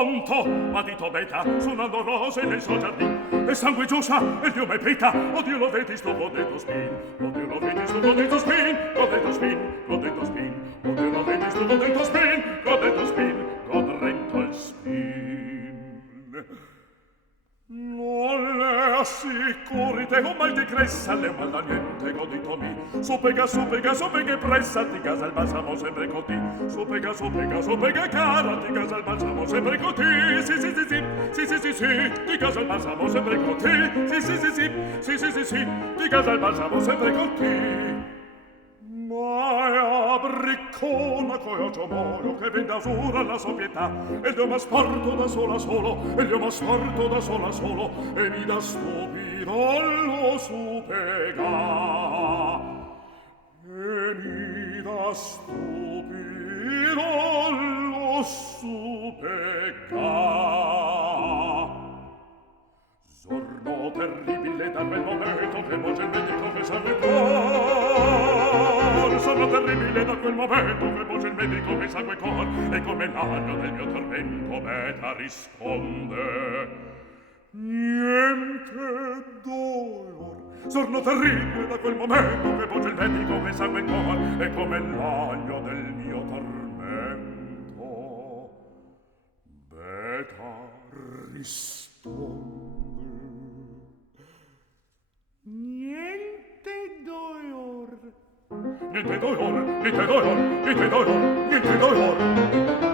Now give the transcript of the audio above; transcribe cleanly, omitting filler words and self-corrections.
pronto, matito beta, suonando rose nel suo giardin, e sangue giusa, e il fiume peta, odio lo vedi sto godetto spin, odio lo vedi sto godetto spin, godetto spin, godetto spin, odio lo vedi sto godetto spin, godetto spin, godetto spin. Non le assicuri te un mal di cressa, le mal da niente godito mi. Supega, supega, supega e pressa, ti casa il balsamo sempre così. Supega, supega, supega cara, ti casa il balsamo sempre così. Sì, sì, sì, sì, sì, sì, sì, sì, ti casa il balsamo sempre così. Sì, sì, sì, sì, sì, sì, sì, sì, ti casa il balsamo sempre così. Ma è a briccona coio moro che vende usura la sua pietà, e il Dio m'ha sforto da sola solo, e il Dio m'ha sforto da sola solo, e mi dà stupido lo supega, e mi dà stupido lo supega. Giorno terribile da quel momento che voce il medico che sa che cor. Giorno terribile da quel momento che voce il medico che sa che cor. E come l'agno del mio tormento Beta risponde: niente dolor. Giorno terribile da quel momento che voce il medico che sa che cor. E come l'agno del mio tormento Beta risponde: niente dolor. Niente dolor, niente dolor, niente dolor, niente dolor.